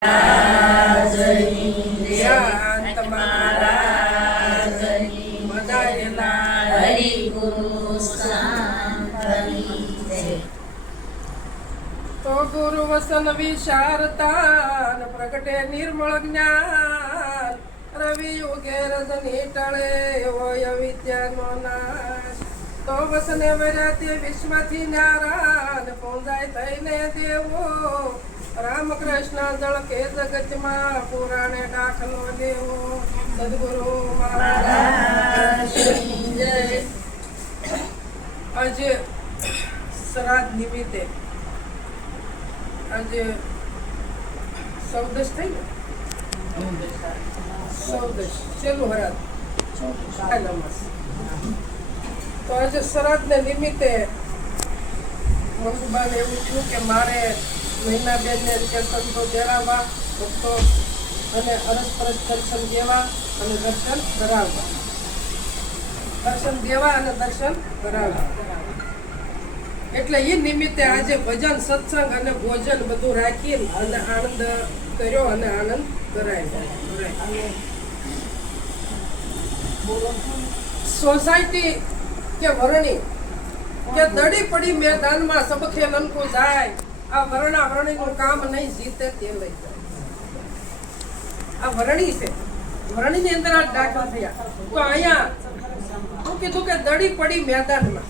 તો ગુરુ વસન વિશારતા પ્રગટે નિર્મળ જ્ઞાન રવિ યુગે રજની ટળે હોય વિદ્યાનો નાશ તો વસને વર્યા તે વિશ્વથી નારાયણ પહોંચાય થઈને દેવો રામકૃષ્ણ જળ કે જગતમાં પુરાણે દાખલો દેવો સદગુરુ મહારાજ આજે શ્રાદ્ધ નિમિત્તે આજે સૌદશ થઈ ને સૌદશ છેલ્લું હરાદ તો આજે શ્રાદ્ધ ને નિમિત્તે મનસુબાને એવું થયું કે મારે મહિનાબેનને સંતો તેડાવવા ભક્તો અને અરસપરસ દર્શન દેવા અને દર્શન કરાવવા એટલે એ નિમિત્તે આજે ભજન સત્સંગ અને ભોજન બધું રાખી અને આનંદ કર્યો અને આનંદ કરાયો. સોસાયટી કે વરણી કે દડી પડી મેદાનમાં સબખે નનકું જાય આ વરણા વરણીનું કામ નહીં જીતે તે લઈ જાય. આ વરણી છે, વરણીની અંદર આ દાખલ થયા તો અહીંયા શું કીધું કે દડી પડી મેદાનમાં.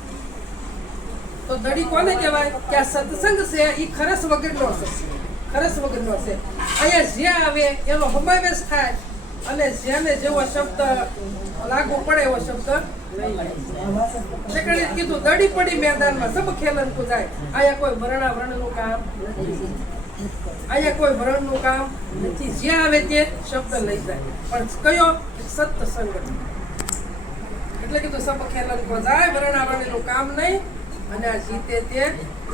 તો દડી કોને કહેવાય કે આ સત્સંગ છે એ ખરસ વગરનો છે, ખરસ વગરનો છે. અહીંયા જે આવે એનો સમાવેશ થાય અને જેને જેવો શબ્દ લાગુ પડે એવો શબ્દ કીધું દડી પડી મેદાનમાં સબ ખેલન જાય. અહીંયા કોઈ વરણા વરણનું કામ નથી, અહીંયા કોઈ વરણનું કામ નથી. જે આવે તે શબ્દ લઈ જાય. પણ કયો સત્સંગ એટલે કીધું સબ ખેલન કો જાય, વરણા વરણનું કામ નહીં અને આ જીતે તે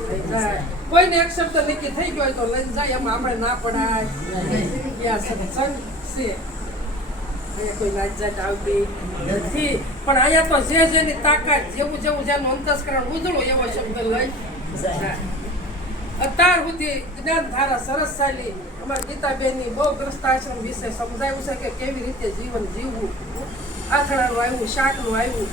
લઈ જાય. કોઈને એક શબ્દ નક્કી થઈ ગયો તો લઈ જાય, એમાં આપણે ના પડાય. સત્સંગ છે, અહીંયા કોઈ લાજજાત આવતી નથી. પણ અહીંયા તો જે જેની તાકાત જેવું જેવું જેનું અંતસ્કરણ ઉજળું એવો શબ્દ લઈ જાય. અત્યાર સુધી જ્ઞાન ધારા સરસ ચાલી અમારા ગીતાબેનની બહુ ગ્રસ્તાશ્રમ વિશે સમજાયું છે કે કેવી રીતે જીવન જીવવું. આથણાનું આવ્યું, શાકનું આવ્યું,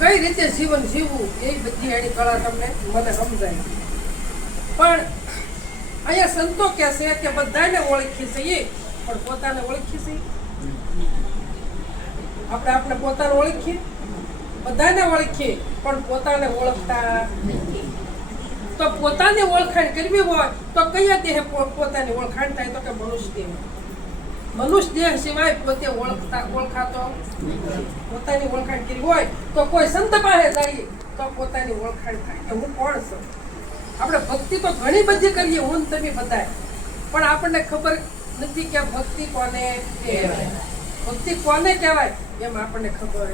કઈ રીતે જીવન જીવવું એ બધી એની કળા તમને મને સમજાય. પણ અહીંયા સંતો કહે છે કે બધાને ઓળખી છે પણ પોતાને ઓળખી છે આપણે પોતાને ઓળખીએ, બધાને ઓળખીએ પણ પોતાને ઓળખતા નથી. તો પોતાની ઓળખાણ કરવી હોય તો કયા દેહ પોતાની ઓળખાણ થાય તો કે મનુષ્ય દેહ. મનુષ્ય દેહ સિવાય પોતે ઓળખાતો પોતાની ઓળખાણ કરી હોય તો કોઈ સંત પાસે જઈએ તો પોતાની ઓળખાણ થાય કે હું કોણ છું. આપણે ભક્તિ તો ઘણી બધી કરીએ, હું તમે બધાય, પણ આપણને ખબર નથી કે ભક્તિ કોને કહેવાય. ભક્તિ કોને કહેવાય એમ આપણને ખબર.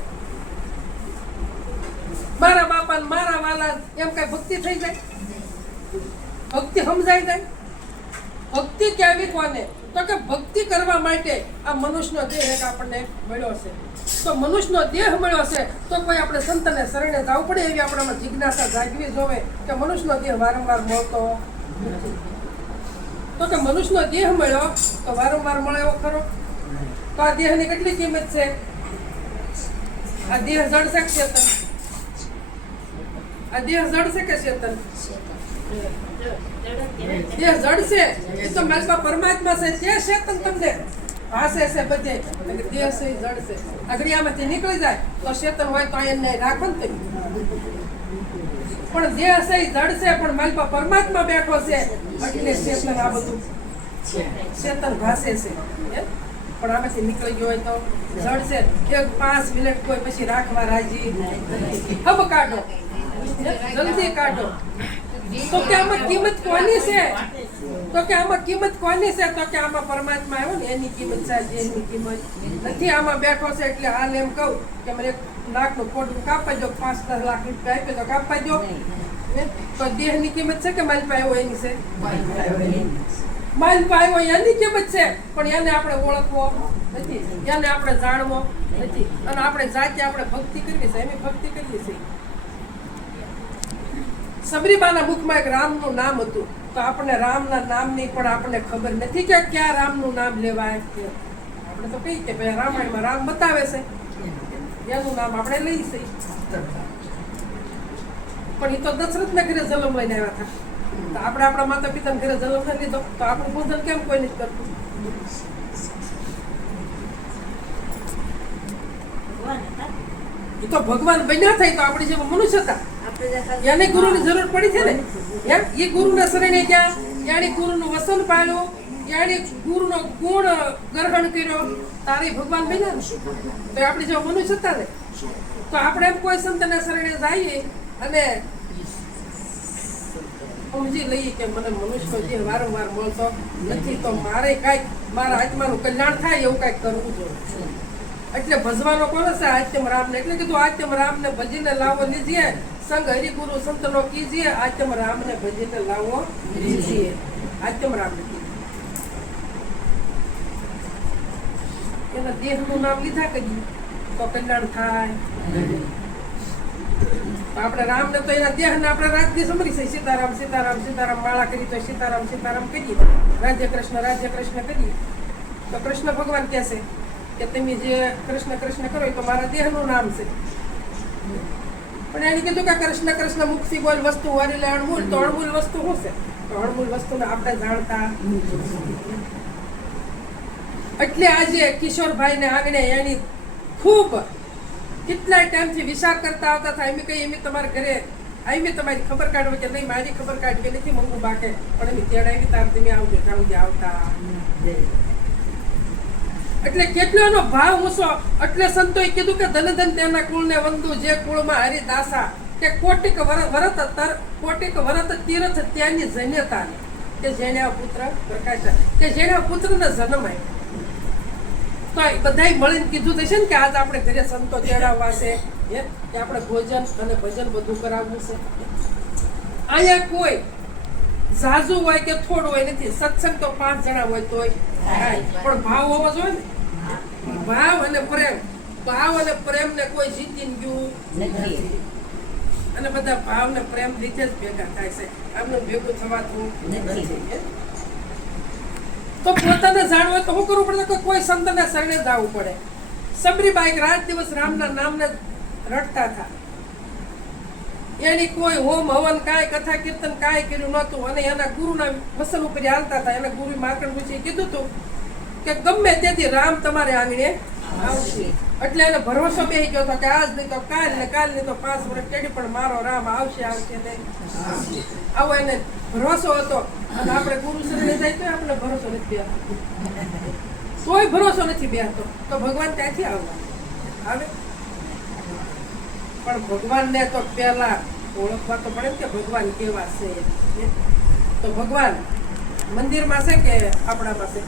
મારા બાપા મારા વાલા એમ કઈ ભક્તિ થઈ જાય? ભક્તિ સમજાઈ જાય? ભક્તિ કેવી કોને? તો કે ભક્તિ કરવા માટે આ મનુષ્યનો દેહ એક આપણને મળ્યો છે. તો મનુષ્યનો દેહ મળ્યો છે તો કોઈ આપણે સંતને શરણે જવું પડે એવી આપણામાં જિજ્ઞાસા જાગવી જોવે કે મનુષ્યનો દેહ વારંવાર મળતો નથી. તો કે મનુષ્યનો દેહ મળ્યો તો વારંવાર મળે એવો ખરો? તો આ દેહની કેટલી કિંમત છે? આ દેહ જડશે કે ચેતન? આ દેહ જડશે કે ચેતન? દેહ જડશે એ તો મારા પરમાત્મા છે તે ચેતન તમને ભાષે છે બધે. દેહ છે જડશે, અગડિયામાંથી નીકળી જાય તો ચેતન હોય તો એને રાખો ને. પણ દેહ છે જડશે પણ માલપા પરમાત્મા બેઠો છે એટલે ચેતન આ બધું ચેતન ભાષે છે. પણ આમાંથી નીકળી ગયો હોય તો જડશે કે 5 મિનિટ કોઈ પછી રાખવા રાજી હબ કાઢો, જલ્દી કાઢો. તો કે આમાં કિંમત કોની છે? તો કે આમાં કિંમત કોની છે? તો કે આમાં પરમાત્મા આવ્યો ને એની કિંમત છે, એની કિંમત નથી. આમાં બેઠો છે એટલે હાલ એમ કહું કે મને 1 લાખનું ખોટું કાપાઈ દો, 5-10 લાખ રૂપિયા આપી દો, કાપાઈ દો. તો દેહની કિંમત છે કે માલ પાયો એની છે? માલ પાયો એની કિંમત છે પણ એને આપણે ઓળખવો નથી, એને આપણે જાણવો નથી. અને આપણે જાતે આપણે ભક્તિ કરવી છે, એની ભક્તિ કરીએ છીએ. સબરીબાના મુખમાં એક રામનું નામ હતું, તો આપણને રામના નામની પણ આપણને ખબર નથી કે ક્યાં રામનું નામ લેવાય. આપણે તો કહીએ કે ભાઈ રામાયણમાં રામ બતાવે છે, એનું નામ આપણે લઈ છીએ. પણ એ તો દશરથના ઘરે જન્મ લઈને આવ્યા હતા. તો આપણે આપણા માતા પિતાના ઘરે જન્મ નથી લીધો, તો આપણું પૂજન કેમ કોઈ નથી કરતું? એ તો ભગવાન બન્યા થાય તો આપણી જેવા મનુષ્ય હતા. એને ગુરુની જરૂર પડી છે ને. એ ગુરુના શરણે ગયા, એને ગુરુનું વસન પાળ્યું, એને ગુરુનો ગુણ ગ્રહણ કર્યો, તારે ભગવાન બન્યા ને. તો આપણી જેવા મનુષ્ય હતા ને. તો આપણે એમ કોઈ સંતના શરણે જઈએ અને સમજી લઈએ કે મને મનુષ્ય જે વારંવાર મળતો નથી, તો મારે કાંઈક મારા આત્માનું કલ્યાણ થાય એવું કાંઈક કરવું જોઈએ. એટલે ભજવાનો કોનો છે? આત્મ રામને. એટલે કીધું આત્મ રામને ભજીને લાવો લીજીએ, સંગ હરિગુરુ સંતનો કીજીએ, આત્મ રામને ભજીને લાવો લીજીએ. આત્મ રામને એના દેહનું નામ લીધા કર્યું તો કલ્યાણ થાય. આપણે રામને તો એના દેહને આપણે રાજ્ય સમરી છે. સીતારામ સીતારામ સીતારામ માળા કરી તો સીતારામ સીતારામ કરીએ, રાજ્ય કૃષ્ણ કરીએ. તો કૃષ્ણ ભગવાન કહે છે કે તમે જે કૃષ્ણ કૃષ્ણ કરો એ તો મારા દેહનું નામ છે. પણ એને કીધું કે કૃષ્ણ કૃષ્ણ મુખથી બોલ વસ્તુ વારી લે અણમૂલ. તો અણમૂલ વસ્તુ શું છે? તો અણમૂલ વસ્તુને આપણે જાણતા. એટલે આજે કિશોરભાઈને આંગણે એની ખૂબ કેટલાય ટાઈમથી વિચાર કરતા આવતા હતા. એમ કઈ એમ તમારા ઘરે આવી તમારી ખબર કાઢવી કે નહીં, મારી ખબર કાઢવી નથી મંગુ બાકે, પણ એમ તેડાવી તાર તમે આવજો કાળું આવતા. એટલે કેટલો એનો ભાવ ઊંચો. એટલે સંતોએ કીધું કે ધન ધન તેના કુળને વંદુ, જે કુળમાં હરિદાસા, કે કોટિક વરત તીર્થ ત્યાંની જન્યતા, કે જેને પુત્ર પ્રકાશ, કે જેને પુત્રને જન્મ આપ્યો. તો બધાય મળીને કીધું થશે ને કે આજ આપણે ઘરે સંતો તેડાવવા છે, કે આપણે ભોજન અને ભજન બધું કરાવવું છે. અહીંયા કોઈ ઝાઝુ હોય કે થોડું હોય નથી. સત્સંગ તો 5 જણા હોય તોય થાય, પણ ભાવ હોવો જોઈએ ને. ભાવ અને પ્રેમ, ભાવ અને પ્રેમ ને કોઈ જીતી ગયું નથી. અને બધા ભાવ ને પ્રેમ રીતે જ ભેગા થાય છે, આમનું ભેગું થવાતું નથી. તો પોતાને જાણવું હોય તો શું કરવું પડે? કોઈ સંતને શરણે જવું પડે. સબરીબાઈ રાત દિવસ રામના નામને રટતા હતા. એની કોઈ હોમ હવન કાંઈ કથા કીર્તન કાંઈ કર્યું નહોતું. અને એના ગુરુના વસન ઉપર હાલતા હતા. એના ગુરુ માર્કંડ વિશે કીધું હતું કે ગમે તેથી રામ તમારે આંગણે આવશે. એટલે એને ભરોસો બેસી ગયો હતો કે આજ નહીં તો કાલ ને કાલ નહીં તો 5 વર્ષ કેડી પણ મારો રામ આવશે આવો એને ભરોસો હતો. અને આપણે ગુરુ શરણે જાય તો આપણે ભરોસો નથી બેસતો, કોઈ ભરોસો નથી બેસતો. તો ભગવાન ક્યાંથી આવે? પણ ભગવાનને તો પહેલા ઓળખવા તો પડે કે ભગવાન કેવા છે. તો ભગવાન મંદિરમાં છે કે આપણામાં છે?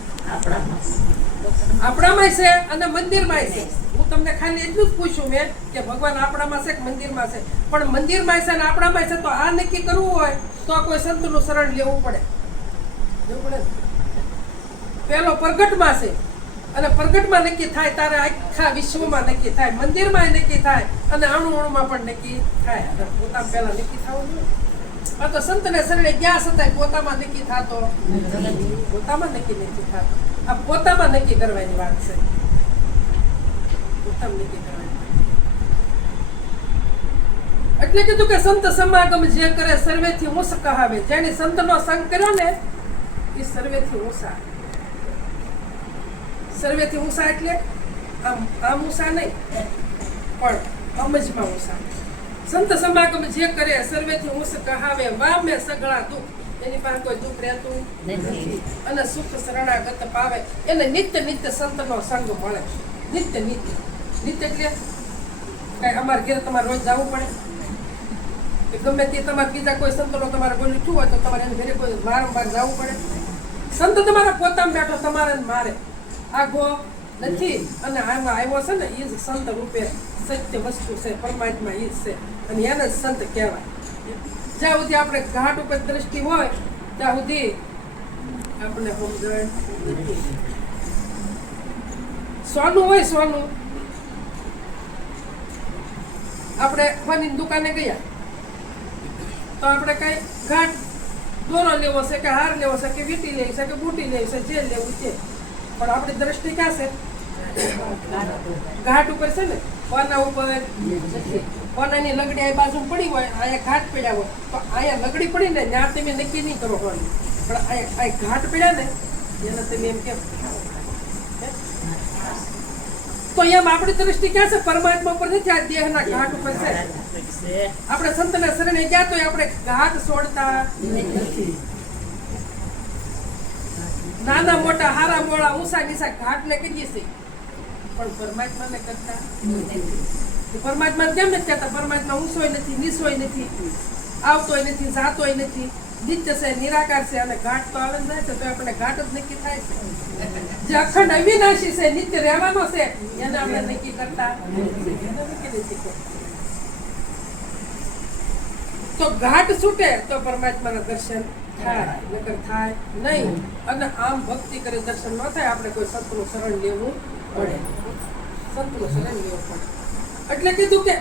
આપણામાં છે અને મંદિરમાં છે. હું તમને ખાલી એટલું જ પૂછું મેં કે ભગવાન આપણામાં છે કે મંદિરમાં છે? પણ મંદિરમાં છે અને આપણામાં છે. તો આ નક્કી કરવું હોય તો કોઈ સંતનું શરણ લેવું પડે. પેલો પ્રગટમાં છે અને પ્રગટમાં નક્કી થાય તારે આખા વિશ્વમાં નક્કી થાય, મંદિરમાં નક્કી થાય અને અણુમાં પણ નક્કી થાય. પોતામાં પહેલા નક્કી થવું જોઈએ. આ તો સંતને શરણે ગયા છતાંય પોતામાં નક્કી થતો, પોતામાં નક્કી નથી થતો. આ પોતામાં નક્કી કરવાની વાત છે. પોતામાં નક્કી કરવાની. એટલે કીધું કે સંત સમાગમ જે કરે સર્વેથી ઊંચ કહાવે. જેને સંતનો સંગ કર્યો ને એ સર્વેથી ઊંચા. સર્વેથી ઊંચા એટલે આમ ઊંચા નહીં, પણ અમજમાં ઊંચા. સંત સમાગમ જે કરે સર્વેથી ઊંચ કહાવે. વામે સગળા દુઃખ, એની પાસે કોઈ દુઃખ રહેતું નથી. અને સુખ શરણાગત પાવે. એને નિત્ય નિત્ય સંતનો સંગ મળે. નિત્ય નિત્ય નિત્ય એટલે કઈ અમારે ઘરે તમારે રોજ જવું પડે કે ગમે તે તમારે બીજા કોઈ સંતનો તમારે બોલી થયું હોય તો તમારે એને ઘરે કોઈ વારંવાર જવું પડે? સંત તમારા પોતામાં બેઠો તમારે મારે આગો નથી. અને આમાં આવ્યો છે ને એ જ સંત રૂપે સત્ય વસ્તુ છે, પરમાત્મા એ જ છે. અને એને જ સંત કહેવાય. જ્યાં સુધી આપણે ઘાટ ઉપર દ્રષ્ટિ હોય ત્યાં સુધી આપણે સમજણ નથી. સોનું હોય સોનું, આપણે ફોનની દુકાને ગયા તો આપણે કઈ ઘાટ દોરો લેવો છે કે હાર લેવો છે કે વીંટી લેવી છે કે બુટી લેવી છે, જે લેવું છે, પણ આપણી દ્રષ્ટિ ક્યાં છે? ઘાટ ઉપર છે ને, કોના ઉપર? કોનાની લગડી આ બાજુ પડી હોય, અહીંયા ઘાટ પડ્યા હોય, તો અહીંયા લગડી પડી ને ત્યાં તમે નક્કી નહીં કરો પણ અહીંયા ઘાટ પડ્યા ને એને તમે એમ કેમ? તો એમ આપણી દ્રષ્ટિ ક્યાં છે? પરમાત્મા ઉપર નથી, આ દેહના ઘાટ ઉપર છે. આપણે સંતના શરણે ગયા તો આપણે ઘાટ છોડતા નથી. નાના મોટા હારા મોળા ઊંચા નીચા ઘાટ ને કરીએ છીએ, પણ પરમાત્માને કરતા પરમાત્મા કેમ નથી કરતા? પરમાત્મા ઊંચોય નથી, નીચોય નથી, આવતોય નથી, જાતોય નથી, નિત્ય છે, નિરાકાર છે, અને ઘાટ તો આવે જાય છે તો આપણે ઘાટ જ નક્કી થાય છે. જે અખંડ અવિનાશી છે, નિત્ય રહેવાનો છે, એને આપણે નક્કી કરતા તો ઘાટ છૂટે તો પરમાત્માના દર્શન થાય, નકર થાય નહીં. અને આમ ભક્તિ કરે દર્શન ન થાય, આપણે કોઈ સંતનું શરણ લેવું પડે, સંતનું શરણ લેવું પડે. એટલે કીધું કે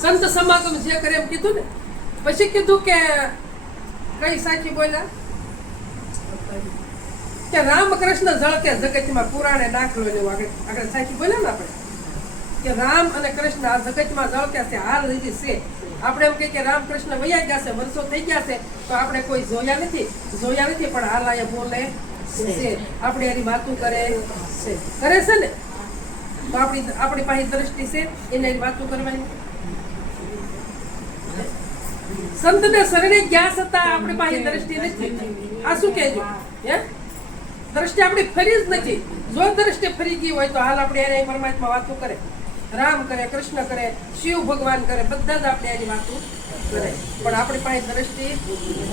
સંત સમાગમ જે કરે એમ કીધું ને. પછી કીધું કે કઈ સાચી બોલ્યા કે રામકૃષ્ણ ઝળકે જગતમાં પુરાણે દાખલો લેવો. આગળ સાચી બોલ્યા ને આપણે કે રામ અને કૃષ્ણ આ જગતમાં ઝળકે છે, હાલ લીધી છે. આપણે એમ કહીએ કે રામકૃષ્ણ વયા ગયા છે, વર્ષો થઈ ગયા છે, તો આપણે કોઈ જોયા નથી, પણ હાલ અહીંયા બોલે છે, આપણે એની વાતું કરે છે ને. તો આપણી પાસે દ્રષ્ટિ છે, એને વાતું કરવાની. સંતને શરણે ગયા છતાં આપણી પાસે દ્રષ્ટિ નથી. આ શું કહેજો? દ્રષ્ટિ આપણી ફરી જ નથી. જો દ્રષ્ટિ ફરી ગઈ હોય તો હાલ આપણે એને પરમાત્મા વાતું કરે, રામ કરે, કૃષ્ણ કરે, શિવ ભગવાન કરે, બધા જ આપણે એની વાતું કરે, પણ આપણી પાસે દ્રષ્ટિ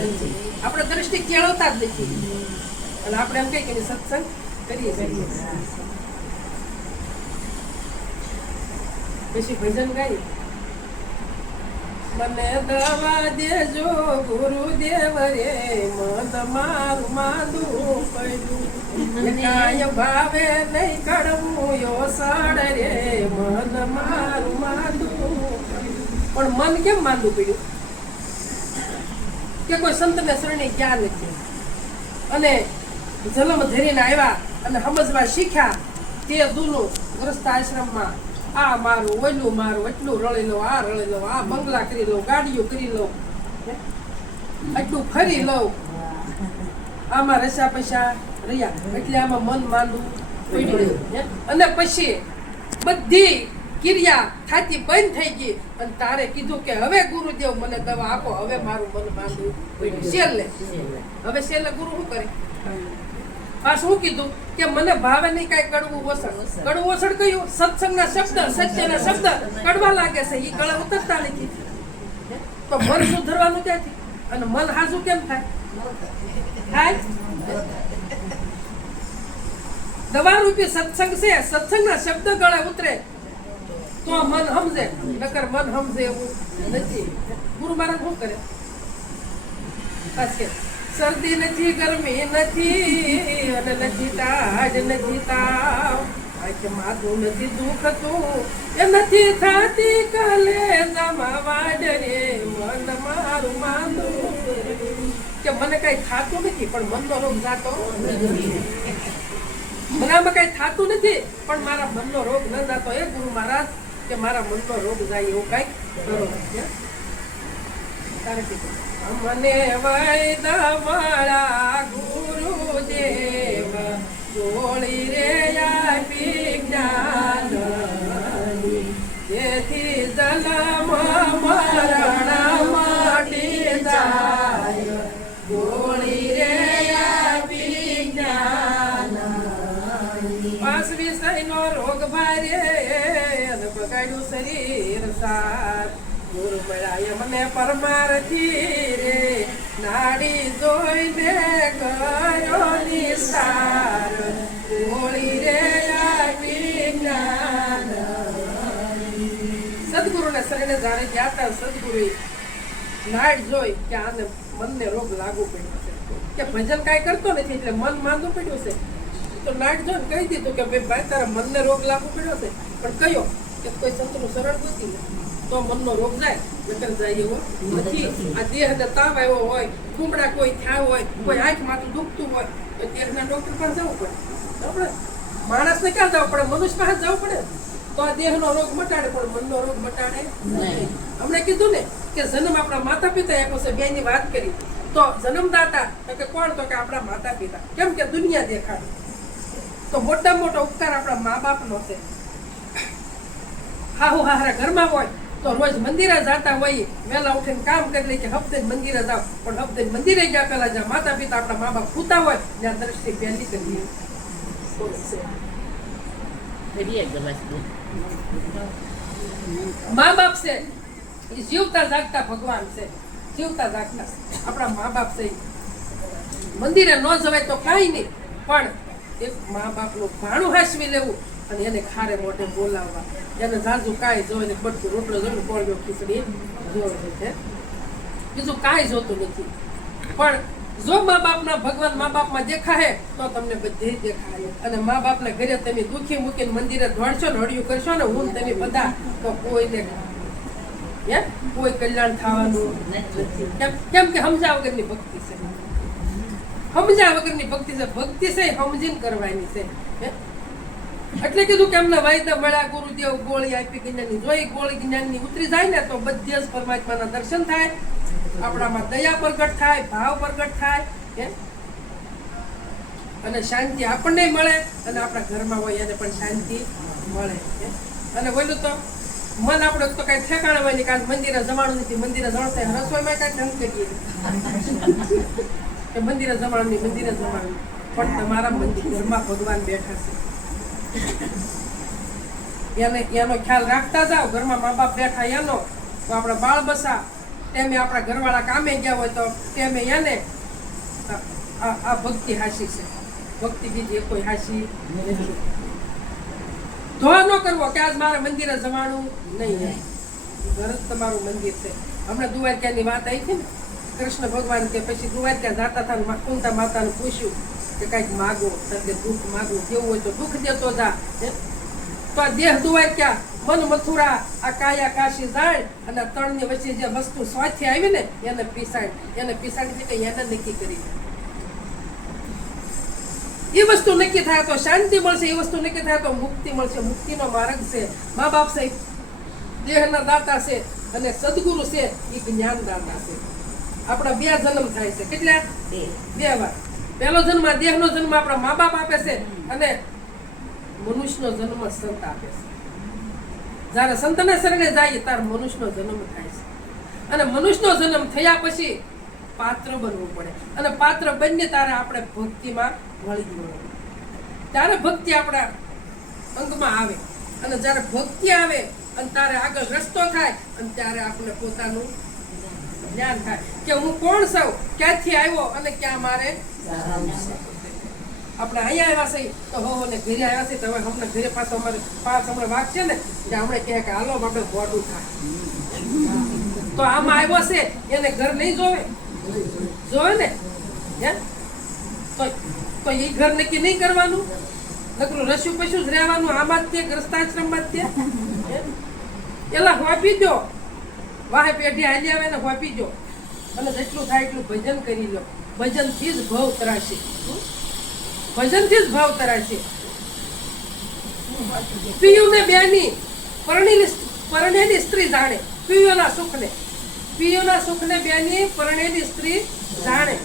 નથી. આપણે દ્રષ્ટિ કેળવતા જ નથી, અને આપણે એમ કહીએ કે સત્સંગ કરીએ છીએ. પછી ભજન ગાઈએ. મને દવા દેજો ગુરુદેવ રે, મન મારું માંદું પડ્યું, કાય ભાવે નહીં કડવું યો સડ રે, મન મારું માંદું પડ્યું. પણ મન કેમ માંદું પડ્યું? કે કોઈ સંતને શરણે ગયા નથી, અને જન્મ ધરીને આવ્યા અને સમજવા શીખ્યા તે દૂનું ગ્રસ્ત આશ્રમમાં આ મારું, ઓલું મારું, એટલું રળી લઉં, આ રળી લઉં, આ બંગલા કરી લઉં, ગાડીઓ કરી લઉં, એટલું ફરી લઉં, આમાં રસા પૈસા રહ્યા, એટલે આમાં મન માંદું પડ્યું. અને પછી બધી ક્રિયા થાતી બંધ થઈ ગઈ, અને તારે કીધું કે હવે ગુરુદેવ મને દવા આપો, હવે મારું મન માંદું પડ્યું. છેલ્લે હવે છેલ્લે ગુરુ શું કરે? પાછું શું કીધું કે મને ભાવે નહીં કાંઈ કડવું ઓસડ. કડવું ઓસડ કયું? સત્સંગના શબ્દ, સત્યના શબ્દ કડવા લાગે છે, એ ગળા ઉતરતા નથી. તો મન સુધરવાનું ક્યાંથી? અને મન હાજુ કેમ થાય? દવા રૂપી સત્સંગ છે, સત્સંગના શબ્દ ગળે ઉતરે તો મન સમજે, નકર મન સમજે એવું નથી. ગુરુ મહારાજ શું કરે? ખાસ કે શરદી નથી, ગરમી નથી, અને નથી તાજ, નથી તાવ, આંખ માથું નથી દુખતું, એ નથી થાતી કલેજામાં વાડ રે, મન મારું માંદું. કે મને કઈ થાતું નથી, પણ મનનો રોગ જાતો નથી. મને આમાં કઈ થાતું નથી, પણ મારા મનનો રોગ ન જાતો. એ ગુરુ મહારાજ કે મારા મનનો રોગ જાય એવું કઈક કરો. તારે કીધું મને વૈદવાળા ગુરુદેવ ગોળી રે આપી જ્ઞાન, જેથી જન્મ મરણ મટી જાય, ગોળી રે આપી જ્ઞાન. 5 વિષયનો રોગ ભારે અને બગાડ્યું શરીર સાર, ગુરુ મળાય મને પરમારથી રે, નાડી જોઈને ગયો નિસાર, ગોળી રે આપી જ્ઞાન. સદગુરુને શરણે જાણે ગયા હતા, સદગુરુ નાડ જોઈ કે આને મનને રોગ લાગુ પડ્યો છે, કે ભજન કાંઈ કરતો નથી એટલે મન માંદું પડ્યું છે. તો નાડ જોઈને કહી દીધું કે ભાઈ તારા મનને રોગ લાગુ પડ્યો છે, પણ કયો? કે કોઈ સંતનું શરણ ગોતી નથી. તો મનનો રોગ જાય, નકર જાય એવો નથી. આ દેહને તાવ આવ્યો હોય, કુમડા કોઈ થયા હોય, કોઈ આંખ માથું દુખતું હોય તો દેહના ડોક્ટર પાસે જવું પડે. આપણે માણસને ક્યાં જવું પડે? મનુષ્ય પાસે જવું પડે. તો આ દેહનો રોગ મટાડે પણ મનનો રોગ મટાડે નહીં. હમણાં કીધું ને કે જન્મ આપણા માતા પિતા આપ્યો છે. બેની વાત કરી તો જન્મદાતા તો કે કોણ? તો કે આપણા માતા પિતા. કેમ કે દુનિયા દેખાડે. તો મોટા મોટો ઉપકાર આપણા મા બાપનો છે. હાહુ હારા ઘરમાં હોય તો રોજ મંદિરે જતા હોઈએ, વહેલા ઉઠીને કામ કરી લે કે હપ્તે મંદિરે જાવ, પણ હપ્તે મંદિરે ગયા પેલા જ્યાં માતા પિતા આપણા મા બાપ સૂતા હોય ત્યાં દ્રષ્ટિ પહેલી કરીએ. મા બાપ છે એ જીવતા જાગતા ભગવાન છે. જીવતા જાગતા આપણા મા બાપ છે. મંદિરે ન જવાય તો કાંઈ નહીં, પણ એક મા બાપનું ભાણું હાસવી લેવું અને એને ખારે મોઢે બોલાવવા. એને ઝાઝું કાંઈ જોવે ને બટકું રોટલો જોઈને કોળિયો ખીચડી જોવે છે. બીજું કાંઈ જોતું નથી. પણ જો મા બાપના ભગવાન મા બાપમાં દેખાય તો તમને બધે દેખાય. અને મા બાપને ઘરે તમે દુખી મૂકીને મંદિરે દોડશો ને હળિયું કરશો ને હું તમે બધા તો કોઈને કોઈ કલ્યાણ થવાનું નથી. કેમ કે સમજા વગરની ભક્તિ છે. સમજા વગરની ભક્તિ છે. ભક્તિ છે સમજીને કરવાની છે. એટલે કીધું કે એમને વાયદા મળ્યા, ગુરુદેવ ગોળી આપી જ્ઞાનની. જો એ ગોળી જ્ઞાનની ઉતરી જાય ને તો બધે જ પરમાત્માના દર્શન થાય, આપણામાં દયા પ્રગટ થાય, ભાવ પ્રગટ થાય અને શાંતિ આપણને મળે અને આપણા ઘરમાં હોય એને પણ શાંતિ મળે. અને બોલું તો મન આપણે તો કઈ ઠેકાણા હોય ને કાલ મંદિરે જવાનું નથી, મંદિરે જવાનું થાય રસોઈમાં કઈ ઢંગ કરીએ કે મંદિરે જવાનું નહીં, મંદિરે જવાનું. પણ તમારા મંદિર ઘરમાં ભગવાન બેઠા છે એનો ખ્યાલ રાખતા જાઓ. ઘરમાં મા બાપ બેઠા એનો તો આપણા બાળ બસા તેમે આપણા ઘરવાળા કામે ગયા હોય તો તેમે એને આ ભક્તિ હાસી છે. ભક્તિ બીજી કોઈ હાસી નથી. ધોવા ન કરવો કે આજ મારે મંદિરે જવાનું નહીં. ઘર જ તમારું મંદિર છે. હમણાં દ્વારકાની વાત આવી હતી ને, કૃષ્ણ ભગવાન કે પછી દ્વારકા જાતા હતા, કુંતા માતાને પૂછ્યું કે કંઈક માગો, કે દુઃખ માગવું, કેવું હોય તો દુઃખ દેતો જા. તો આ દેહ દ્વારકા, મન મથુરા, આ કાયા કાશી જાય અને ત્રણની વચ્ચે જે વસ્તુ સ્વાથી આવી ને એને પીસાડી કે એને નક્કી કરી. એ વસ્તુ નક્કી થાય તો શાંતિ મળશે, એ વસ્તુ નક્કી થાય તો મુક્તિ મળશે. મુક્તિનો માર્ગ છે. મા બાપ છે દેહના દાતા છે અને સદગુરુ છે એ જ્ઞાન દાતા છે. આપણા 2 જન્મ થાય છે. કેટલા? 2 વાર. પહેલો જન્મ દેહનો જન્મ આપણા મા બાપ આપે છે અને મનુષ્યનો જન્મ સંત આપે છે. જ્યારે સંતના શરણે જાય ત્યારે મનુષ્યનો જન્મ થાય છે. અને મનુષ્યનો જન્મ થયા પછી પાત્ર બનવું પડે અને પાત્ર બનીને ત્યારે આપણે ભક્તિમાં વળી જવું. ત્યારે ભક્તિ આપણા અંગમાં આવે અને જ્યારે ભક્તિ આવે અને ત્યારે આગળ રસ્તો થાય અને ત્યારે આપણે પોતાનું જ્ઞાન થાય કે હું કોણ છું, ક્યાંથી આવ્યો અને ક્યાં મારે આપણે અહીંયા આવ્યા છે તો હો ને ઘરે આવ્યા છે તો હવે હમણાં ઘરે પાછો અમારે પાસ હમણાં વાગ છે ને એટલે હમણાં કહે કે હાલો આપણે મોડું થાય. તો આમાં આવ્યો છે એને ઘર નહીં જોવે ને હે તો એ ઘર નક્કી નહીં કરવાનું, નકરું રસ્યું પશું જ રહેવાનું. આમાં જ તે ગ્રસ્તાશ્રમમાં જ તે એલા હોપી દો, વાહે પેઢી હાલી આવે ને હોપી દો અને જેટલું થાય એટલું ભજન કરી લો. ભજનથી જ ભાવ તરાશે. ભજનથી જ ભાવ તરાશે. પિયુને બેની પરણેલી સ્ત્રી જાણે પિયુના સુખને. પિયુના સુખને બેની પરણેલી સ્ત્રી જાણે.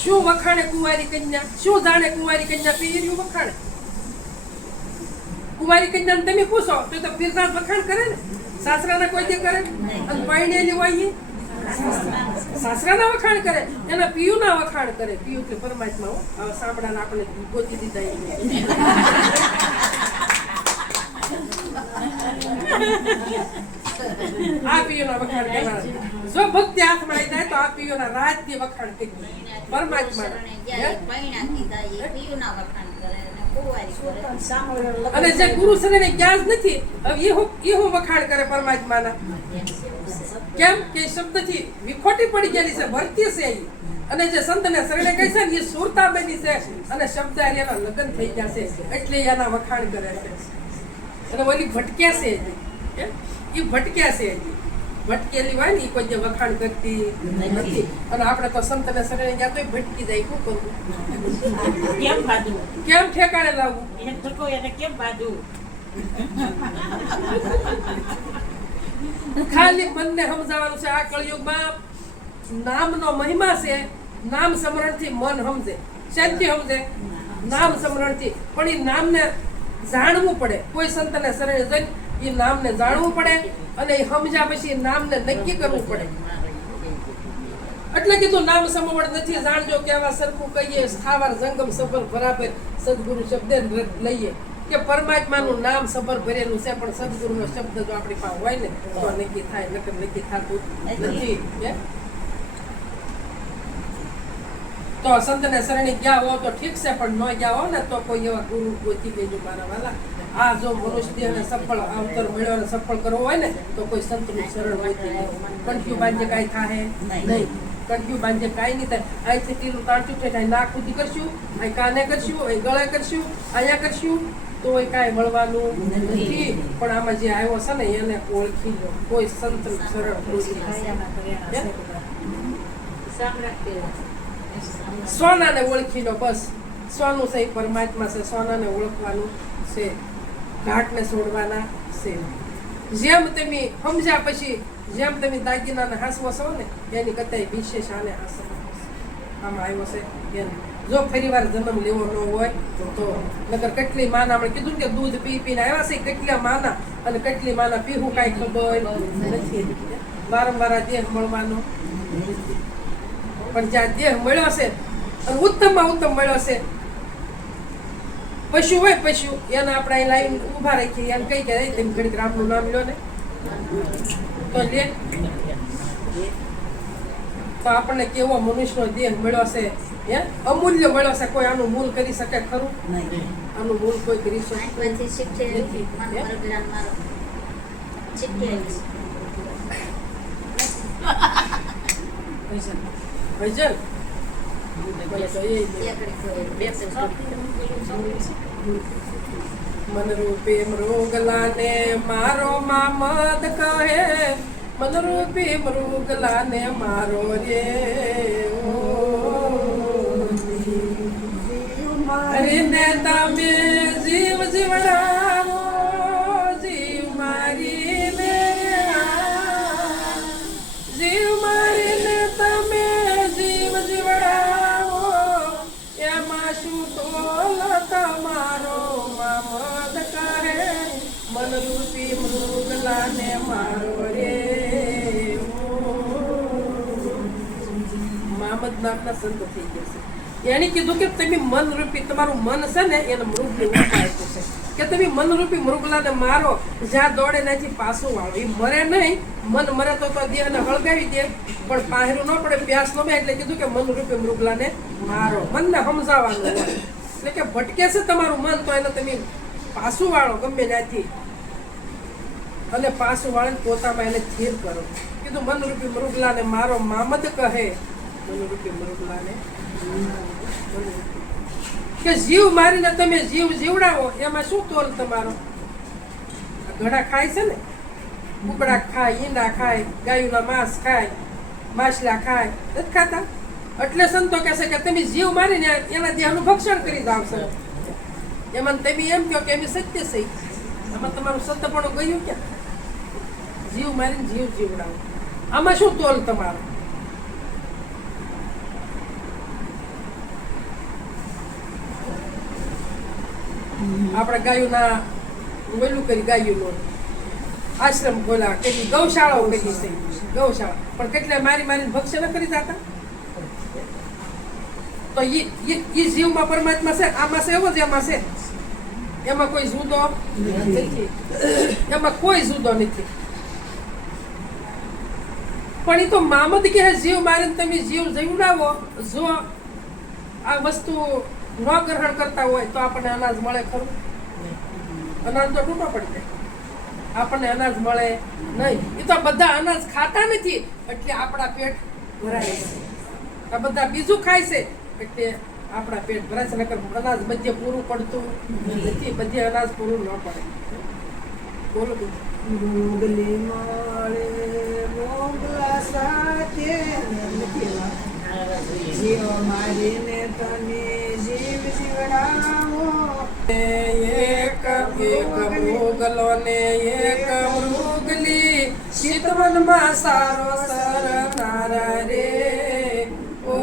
શું વખાણે કુંવારી કન્યા? શું જાણે કુંવારી કન્યા? પિયરિયું વખાણે. કુંવારી કન્યાને તમે પૂછો તો પીરના વખાણ કરે ને, સાસરાના કોઈ દે કરે? અને પરણેલી હોય સાસરાના વખાણ કરે, એના પિયુના વખાણ કરે. પિયુ એટલે પરમાત્મા. સાંભળાને આપણે ગોતી દીધા. આ પિયુના વખાણ કરવાના. જો ભક્તિ હાથમાં આવી જાય તો આ પિયુના રાજથી વખાણ કરી પરમાત્માના. અને જે ગુરુ શરણે ગયા જ નથી હવે એ હું વખાણ કરે પરમાત્માના. કેમ કે શબ્દથી વિખોટી પડી ગયેલી છે, વર્તી છે. અને જે સંતને શરણે કહે છે ને એ સુરતા બની છે અને શબ્દ એના લગ્ન થઈ ગયા છે એટલે એના વખાણ કરે છે. અને ઓલી ભટક્યા છે એ ભટક્યા છે હજી. ભટકેલી હોય ને એ કોઈ જે વખાણ કરતી નથી. અને આપણે તો સંતને શરણે ગયા તોય ભટકી જાય. શું કરવું? કેમ બાંધવું? કેમ ઠેકાણે લાવવું? એક ધક્કો એને કેમ બાંધવું? ખાલી મનને સમજાવવાનું છે. આ કળિયુગમાં નામનો મહિમા છે. નામ સ્મરણથી મન સમજે. શાંતિ સમજે નામ સ્મરણથી. પણ એ નામને જાણવું પડે. કોઈ સંતને શરણે જઈને એ નામને જાણવું પડે અને એ સમજ્યા પછી નામને નક્કી કરવું પડે. એટલે કીધું નામ સમવડ નથી જાણજો કેવા સરખું કહીએ સ્થાવર જંગમ સબર બરાબર સદગુરુ શબ્દ લઈએ કે પરમાત્માનું નામ સબર ભરેલું છે. પણ સદગુરુનો શબ્દ જો આપણી પાસે હોય ને તો નક્કી થાય, નકર નક્કી થતું નથી. તો સંતને શરણે ગયા હો તો ઠીક છે, પણ ન ગયા હો ને તો કોઈ એવા ગુરુ ગોતી લેજો મારા વાલા. આ જો મનુષ્ય દેહને સફળ અવતર મળ્યો અને સફળ કરવો હોય ને તો કોઈ સંતનું શરણ ગોતી લે. કંઠ્યું બાંધે કાંઈ થાય નહીં. કંઠ્યું બાંધે કાંઈ નહીં થાય. અહીંથી ટીલું તાણતું થાય, અહીં નાક સુધી કરશું, અહીં કાને કરશું, અહીં ગળે કરશું, અહીંયા કરશું તો એ કાંઈ મળવાનું નથી. પણ આમાં જે આવ્યો છે ને એને ઓળખી લો. કોઈ સંતનું શરણ ગોતી સોનાને ઓળખી લો. બસ સોનું છે એ પરમાત્મા છે. સોનાને ઓળખવાનું છે. ઘાટને છોડવાના છે. જેમ તમે સમજ્યા પછી જેમ તમે દાગીનાને હાંસવો છો ને એની કરતા વિશેષ આને હાંસવો આમાં આવ્યો છે. એને જો ફરીવાર જન્મ લેવો ન હોય તો નકર કેટલી માના આપણે કીધું કે દૂધ પી પીને આવ્યા છે. કેટલા માના અને કેટલી માના પીવું કાંઈ ખબર નથી. વારંવાર આ દેહ મળવાનો પણ જ્યાં દેહ મળ્યો છે અને ઉત્તમમાં ઉત્તમ મળ્યો છે. પશુ હોય પશુ એને આપણે અહીં લાવીને ઊભા રાખીએ એને કઈ કે તમે ઘડીક રામનું નામ લો ને તો લે. તો આપણને કેવો મનુષ્યનો દેહ મળ્યો છે, અમૂલ્ય મળ્યો છે. કોઈ આનું મૂલ કરી શકે ખરું? આનું મૂલ કોઈ કરી શકે નથી. ભજન મનરૂપી મૃગલાને મારો મામદ કહે. મનરૂપી મૃગલાને મારો રે હરીને તમે જીવ જીવડાવો. જીવ મારીને જીવ મારીને તમે જીવ જીવડાવો. એમાં શું તોલ તમારો મામદ કહે. મનરૂપી મૃગલાને મારો રે મામદ નામના સંત થઈ ગયા છે. એને કીધું કે તમે મનરૂપી તમારું મન છે ને એને મૃગને ઉપાડ્યું છે કે તમે મનરૂપી મૃગલાને મારો. જ્યાં દોડે ત્યાંથી પાછું વાળો. એ મરે નહીં. મન મરે તો દેહને હળગાવી દે પણ પાહેરું ન પડે, પ્યાસ ન બે. એટલે કીધું કે મનરૂપી મૃગલાને મારો. મનને સમજાવવાનું હોય. એટલે કે ભટકે છે તમારું મન તો એને તમે પાછું વાળો ગમે ત્યાંથી અને પાછું વાળીને પોતામાં એને સ્થિર કરો. કીધું મનરૂપી મૃગલાને મારો મામદ કહે. મનરૂપી મૃગલાને કે જીવ મારીને તમે જીવ જીવડાવો. એમાં શું તોલ તમારો? ઘડા ખાય છે ને, કુકડા ખાય, ઈંડા ખાય, ગાયુના માંસ ખાય, માછલા ખાય, નથી ખાતા? એટલે સંતો કહે છે કે તમે જીવ મારીને એના દેહનું ભક્ષણ કરી જાવ છો. એમાં તમે એમ કહો કે એમ સત્ય છે. આમાં તમારું સત્યપણું ગયું ક્યાં? જીવ મારીને જીવ જીવડાવો. આમાં શું તોલ તમારો? આપણે ગાયુના ઓલું કરી, ગાયુંનો આશ્રમ ખોલા, કેટલી ગૌશાળાઓ કરી છે. ગૌશાળા પણ કેટલા મારી મારીને ભક્ષણ કરી જતા. તો એ જીવમાં પરમાત્મા છે. આમાં છે એવો જ એમાં છે. એમાં કોઈ જુદો નથી. એમાં કોઈ જુદો નથી. પણ એ તો મામદ કે જીવ મારીને તમે જીવ જીવડાવો. જો આ વસ્તુ ન ગ્રહણ કરતા હોય તો આપણને અનાજ મળે ખરું? અનાજ તો તૂટો પડી જાય. આપણને અનાજ મળે નહીં. એ તો બધા અનાજ ખાતા નથી એટલે આપણા પેટ ભરાય છે. આ બધા બીજું ખાય છે એટલે આપણા પેટ ભરાય છે. નકર અનાજ બધે પૂરું પડતું નથી. બધે અનાજ પૂરું ન પડે. બોલો બીજું. મોગલી મળે મોગલા સાથે જીવ મારીને તને જીવ જીવડાવો એક મૃગલો ને એક મૃગલી શીતવનમાં સારો સરનારા રે ઓ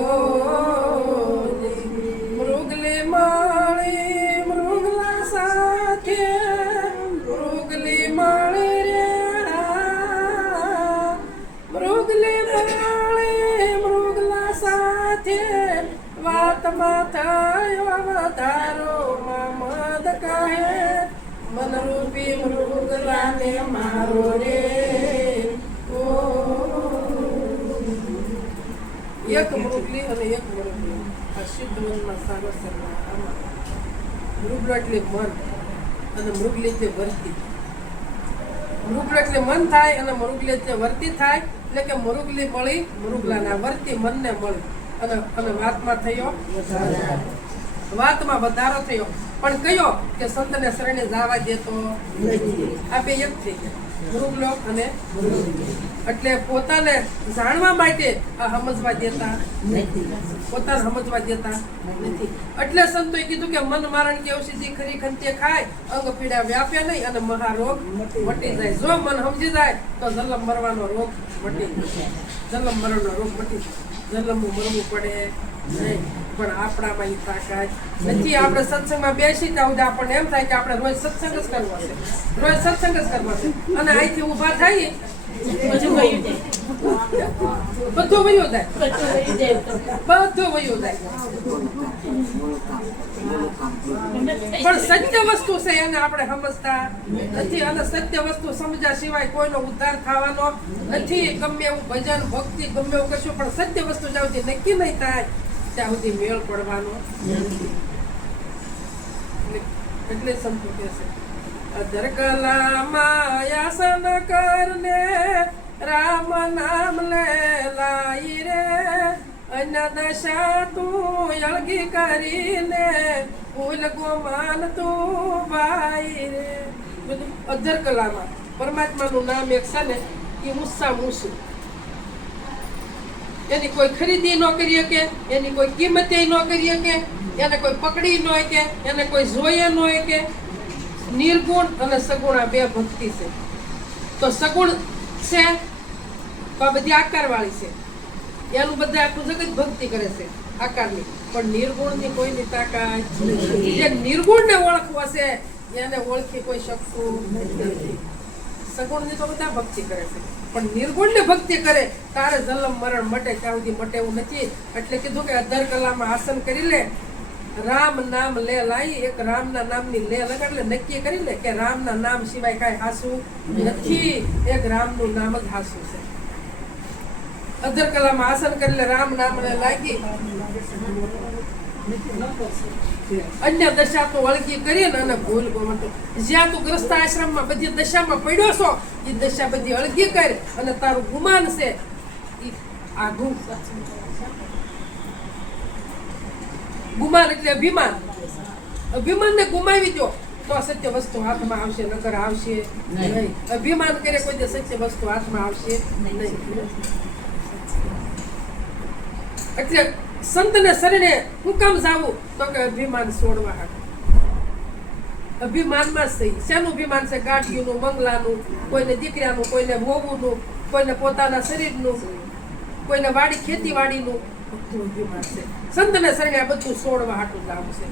મૃગલી મળી મૃગલા સાથે મૃગલી મળી રે મૃગલી મળી મૃગલા સાથે વાતમાં થયો વધારો મદ કહે મનરૂપી મૃગલાને મારો રે ઓ એક મૃગલી અને એક મૃગલી આ સિદ્ધવનમાં સારો સરનામા મૃગલો એટલે મન અને મૃગલી એટલે વર્તી મૃગલો એટલે મન થાય અને મૃગલી એટલે વર્તી થાય એટલે કે મૃગલી મળી મૃગલાના વર્તી મનને મળી અને વાતમાં થયો વાતમાં વધારો થયો પણ કયો કે સંતને શરણે જવા દેતો આ બે એક થઈ ગયા મૃગલો અને એટલે પોતાને જાણવા માટે આ સમજવા દેતા પોતાને સમજવા દેતા નથી એટલે સંતોએ કીધું કે મન મારણ કે ઔષધિ ખરી ખંતે ખાય અંગ પીડા વ્યાપે નહીં અને મહારોગ મટી જાય જો મન સમજી જાય તો જન્મ મરવાનો રોગ મટી જાય જન્મ મરણનો રોગ મટી જાય જન્મવું મરવું પડે નહીં પણ આપણામાં એ તાકાત નથી આપણે સત્સંગમાં બેસી ત્યાં સુધી આપણને એમ થાય કે આપણે રોજ સત્સંગ જ કરવો છે રોજ સત્સંગ જ કરવો છે અને અહીંથી ઊભા થઈએ બધું વયું જાય બધું વયું જાય બધું વયું જાય તો. બધું વયું જાય પણ સત્ય વસ્તુ છે એને આપણે સમજતા નથી અને સત્ય વસ્તુ સમજ્યા સિવાય કોઈનો ઉદ્ધાર થવાનો નથી ગમે એવું ભજન ભક્તિ ગમે એવું કરશું પણ સત્ય વસ્તુ જ્યાં સુધી નક્કી નહીં થાય ત્યાં સુધી મેળ પડવાનો નથી એટલે સંતો કહે છે અધરકલામાં આસન કરને રામ નામ લે લાઈ રે અન્ય દશા તું અળગી કરીને ભૂલ ગોમાન તું ભાઈ રે બધું અધરકલામાં પરમાત્માનું નામ એક છે ને એ મુસ્સા મૂસું એની કોઈ ખરીદી ન કરી શકે એની કોઈ કિંમતે ન કરી શકે એને કોઈ પકડી ન શકે એને કોઈ જોઈએ ન શકે નિર્ગુણ અને સગુણ આ બે ભક્તિ છે તો સગુણ છે તો આ બધી આકારવાળી છે એનું બધા આખું જગત ભક્તિ કરે છે આકારની પણ નિર્ગુણની કોઈની તાકાત નથી જે નિર્ગુણને ઓળખવો છે એને ઓળખી કોઈ શકતું નથી સગુણની તો બધા ભક્તિ કરે છે પણ નિર્ગુણની ભક્તિ કરે તારે જન્મ મરણ મટે ત્યાં સુધી મટે એવું નથી એટલે કીધું કે અધર કલામાં આસન કરી લે રામ નામ લે લાઈ એક રામના નામની લે લગાડ એટલે નક્કી કરી લે કે રામના નામ સિવાય કાંઈ હાસું નથી એક રામનું નામ જ હાસું છે અધર કલામાં આસન કરી લે રામ નામ લે લાગી અન્ય દશા તો વળગી કરીને અને ભૂલ ગોમતો જ્યાં તું ગ્રસ્ત આશ્રમમાં બધી દશામાં પડ્યો છો એ દશા બધી અળગી કર અને તારું ગુમાન છે એ આઘું ગુમાન એટલે અભિમાન અભિમાનને ગુમાવી દો તો સત્ય વસ્તુ હાથમાં આવશે નકર આવશે નહીં અભિમાન કરે કોઈ દે સત્ય વસ્તુ હાથમાં આવશે નહીં એટલે સંતને શરણે હું કામ જાવું તો કે અભિમાન છોડવા હાટું અભિમાનમાં જ થઈ શેનું અભિમાન છે ગાડીઓનું બંગલાનું કોઈને દીકરાનું કોઈને વહુનું કોઈને પોતાના શરીરનું કોઈને વાડી ખેતીવાડીનું બધું અભિમાન છે સંતને શરણે આ બધું છોડવા હાટું જાવું છે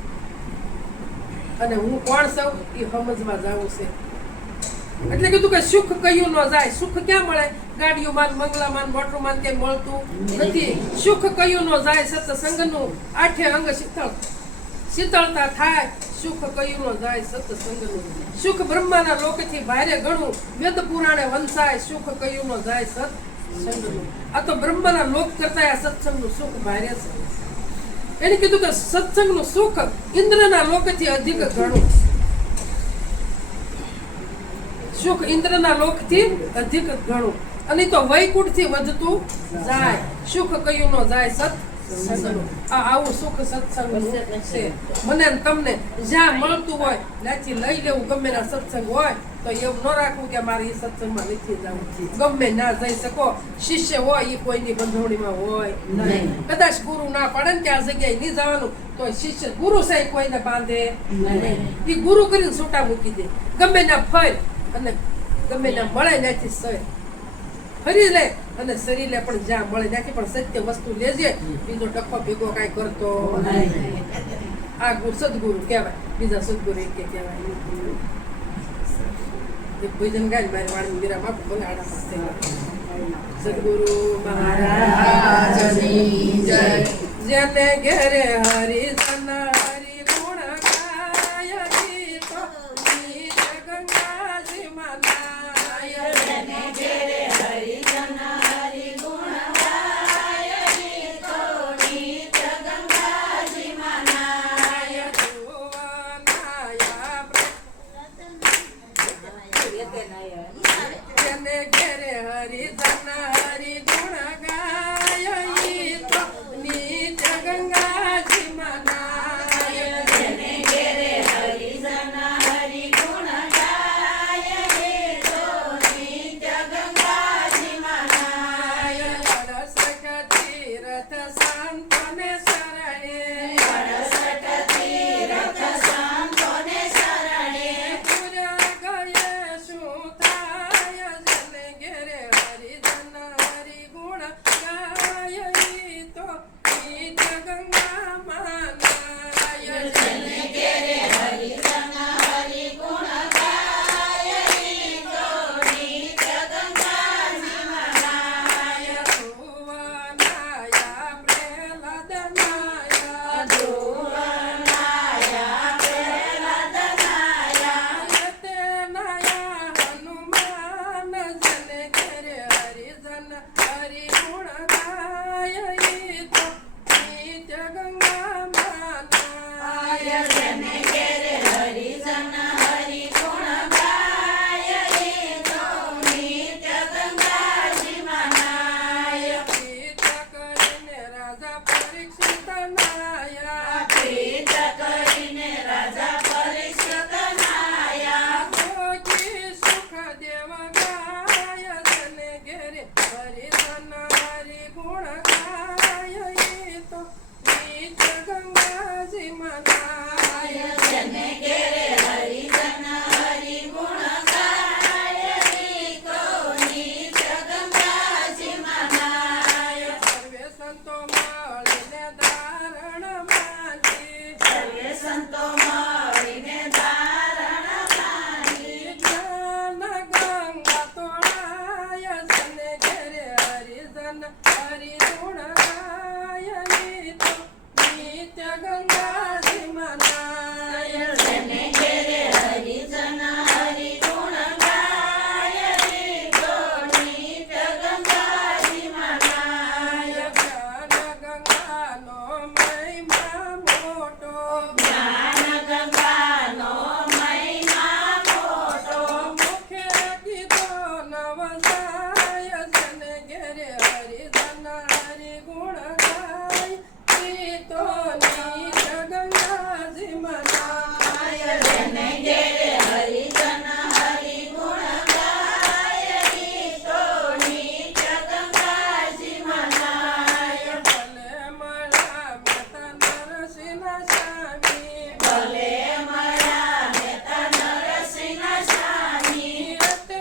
અને હું કોણ સૌ એ સમજવા જાવું છે એટલે કીધું કે સુખ કયું ન જાય સુખ ક્યાં મળે ગાડીઓમાં બંગલામાં મોટરમાં કઈ મળતું નથી સુખ કયું ન જાય સત્સંગનું આઠે અંગ શીતળતા થાય સુખ કયું ન જાય સત્સંગનું સુખ બ્રહ્માના લોકથી ભારે ઘણું વેદ પુરાણે વંશાય સુખ કયું ન જાય સત્સંગનું આ તો બ્રહ્માના લોક કરતા આ સત્સંગનું સુખ ભારે છે એને કીધું કે સત્સંગનું સુખ ઇન્દ્રના લોકથી અધિક ઘણું સુખ ઇન્દ્રના લોકથી અધિક ઘણું અને તો વૈકુંઠથી વધતું જાય સુખ કયું ન જાય આવું સુખ સત્સંગ છે. મને ને તમને જ્યાં મળતું હોય ત્યાંથી લઈ લેવું. ગમે ના સત્સંગ હોય તો એવું ન રાખવું કે મારે એ સત્સંગમાં નથી જવું. ગમે ના જઈ શકો. શિષ્ય હોય એ કોઈની બંધવણીમાં હોય નહીં. કદાચ ગુરુ ના પડે ને કે આ જગ્યાએ નહીં જવાનું તો શિષ્ય ગુરુ સાહેબ કોઈને બાંધે નહીં. એ ગુરુ કરીને છૂટા મૂકી દે. ગમે ના ફર અને ગમે ના મળે ત્યાંથી સર ફરી લે અને સરી લે, પણ જ્યાં મળે ત્યાંથી પણ સત્ય વસ્તુ લેજે. બીજો ટકો ભેગો કાંઈ કરતો નહીં. આ ગુરુ સદગુરુ કહેવાય. બીજા સદગુરુ એક કહેવાય. એક ભજન ગાય મારી વાણી વિરામ આપો. ભલે આડા પાસે સદગુરુ મહારાજની જય. જેને ઘેરે હરિજન હરિ ગુણ ગાય ગીતો નીચ ગંગાજી મનાય. જેને ઘેરે હરિજન હરિ ગુણ ગાય ગીતો નીચ ગંગાજી મનાય. જુવાનાયા જેને ઘેરે હરિજન હરિ ગુણ ગાય ગીતો નીચ ગંગાજી મનાય. જેને ઘેરે હરિજન હરિ ગુણ ગાય ગીતો નીચ ગંગાજી મનાય. અડસઠ તીર્થ સંતોને શરણે. અડસઠ તીર્થ સંતોને શરણે. પૂરા ગયે શું થાય. જેને ઘેરે હરિજન હરિ ગુણ ગાય ગીતો નીચ ગંગા મનાય. જેને ઘેરે હરિજન હરિ ગુણ ગાય ગીતો નીચ ગંગાજી મનાય. ધુવનાયા પ્રહલાદનાયા. ધુવનાયા પ્રહલાદનાયા. યતે નાયા હનુમાન. જેને ઘેરે હરિજન હરિ ગુણ ગાય ગીતો નીચ ગંગા મનાય. જેને ઘેરે હરિજન હરિ ગુણ ગાય ગીતો નીચ ગંગાજી મનાય. પ્રીત કરીને રાજા પરીક્ષિત નાયા. પ્રીત કરીને રાજા પરીક્ષિત નાયા. ભોગી સુખ દેવ ગાય. જેને ઘેરે હરિજન હરિ ગુણ ગાય ગીતો નીચ ગંગાજી મનાય. જેને ઘેરે હરિજન હરિ ગુણ ગાય ગીતો નીચ ગંગાજી મનાય. સર્વે સંતો મળીને ધારણ માંડી. સર્વે સંતો મળીને ધારણ માંડી. જ્ઞાન ગંગા તોળાય. જેને ઘેરે હરિજન હરિ ગુણ ગાય ગીતો નીચ ગંગાજી મનાય. જેને ઘેરે હરિજન હરિ ગુણ ગાય ગીતો નીચ ગંગાજી મનાય. જ્ઞાન ગંગાનો મહિમા મોટો. જ્ઞાન ગંગાનો મહિમા મોટો. મુખે કીધો નવસાય. જેને ઘેરે હરિજન હરિ ગુણ ગાય ગીતો નીચ ગંગાજી મનાય. જેને ઘેરે હરિજન હરિ ગુણ ગાય ગીતો નીચ ગંગાજી મનાય. ભલે મળ્યા મહેતા નરસિંહ સ્વામી. ભલે મળ્યા મહેતા નરસિંહ સ્વામી. તે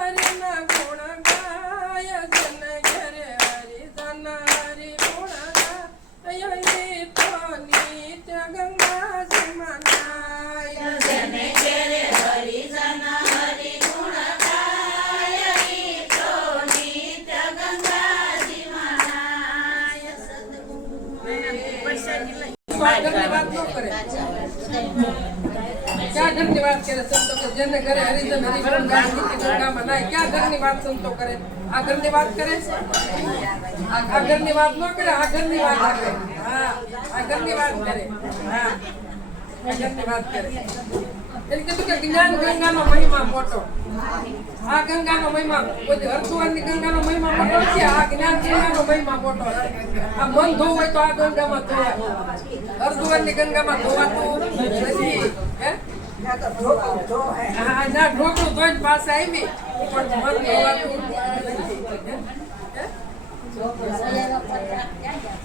હરિના ગુણ ગાય. જેને ઘેરે હરિજન હરિ ગુણ ગાય ગીતો નીચ ગંગાજી મનાય. જેને ઘેરે હરિજન હરિ ગુણ ગાય ગીતો નીચ ગંગાજી મનાય. ઘરની વાત ન કરે. ક્યાં ઘરની વાત કરે સંતો કે જેને ઘરે હરિજન હરિ ગુણ ગાય નીચ ગંગા મનાય. ક્યાં ઘરની વાત સંતો કરે? આ ઘરની વાત કરે. આ ઘરની વાત ન કરે. આ ઘરની વાત કરે. હા, આ ઘરની વાત કરે. હા, આ ઘરની વાત કરે. એને કીધું કે જ્ઞાન ગંગાનો મહિમા મોટો. આ ગંગાનો મહિમા કોઈ હરસુવાની ગંગાનો મહિમા મોટો છે, આ જ્ઞાન ગંગાનો મહિમા મોટો છે. આ મન ધોવું હોય તો આ ગંગામાં ધોવાય, હરસુવાની ગંગામાં ધોવાતું નથી. હે ના તો ધોકો ધો હે હા ના ઢોકળું ધોઈને પાસે આવી પણ મન ધોવાતું નથી. હે? છોકરો સયાનો પત્ર ક્યાં ગયા?